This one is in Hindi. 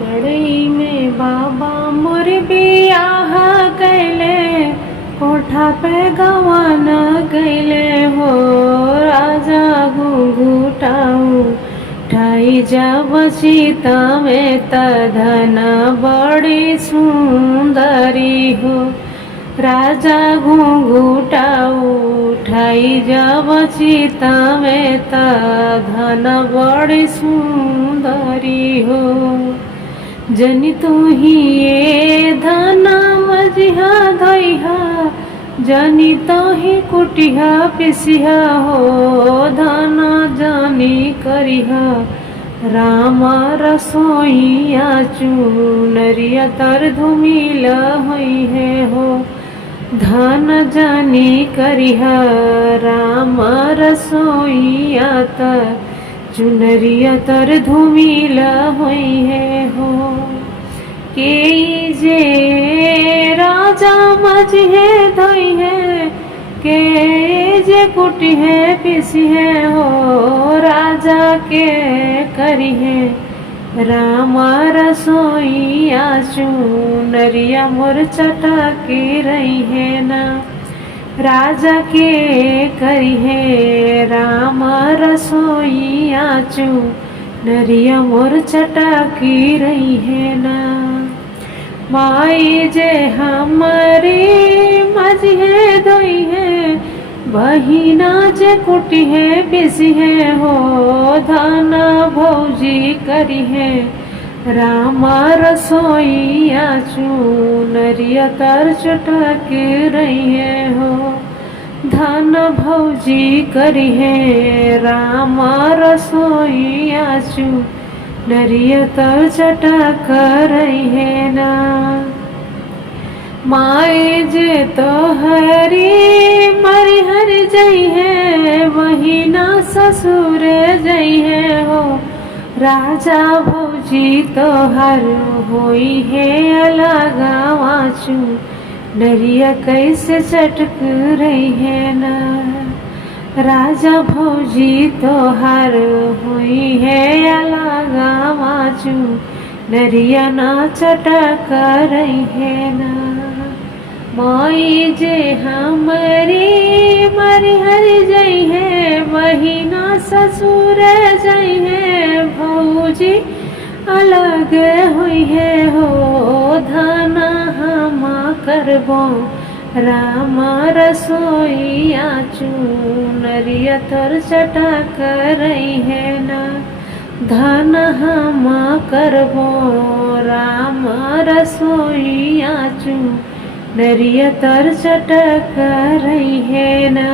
मड़ई में बाबा मोर बियाह कैले, कोठा पे गवान कैले हो। राजा घुंघुटाऊ ठाई जब सीता में तधन बड़ी सुंदरी हो। राजा घुंघुटाऊ ठाई जब सीता में तधन बड़ी सुंदरी हो। जनि तू ही ये धना मजिहा धइहा, जनि तो ही कुटिहा पिसिहा हो। धना जानी करिहा राम रसोईया चुनरिया तर धुमिल हुई है हो। धन जानी करिहा राम रसोईया तर चुनरिया तर धुमिल हुई है हो। के जे राजा मजिहे धोई है, के जे कुटी है पिसी है हो। राजा के करी है राम रसोईया चुनरिया मोर चटकी रही है ना। राजा के करी है राम रसोईया चुनरिया मोर चटकी रही है ना। माई जे हमारी मजिहे धोई है, बहिना जे कुटी है पिसी है हो। धाना भौजी करी है राम रसोईया चुनरिया तर चटकी रही है हो। धन भौजी करी है राम रसोईया चुनरिया तर चटक रही है ना। माए जे तो हरी मरी हरी जई है, वही ना ससुर जई है हो। राजा भौजी तो हर होई है अलगावा चुनरिया कैसे चटक रही है ना। राजा भौजी तो हर हुई है अलगावा चुनरिया ना चटक रही है ना। माई जे हमारी मरी हरी जई है, वही ना ससुर जई है। भौजी अलग हुई है हो। धना हम करबो राम रसोईया चुनरिया तर चटक रही है ना। धन हम करबो राम रसोईया चुनरिया तर चटक रही है ना।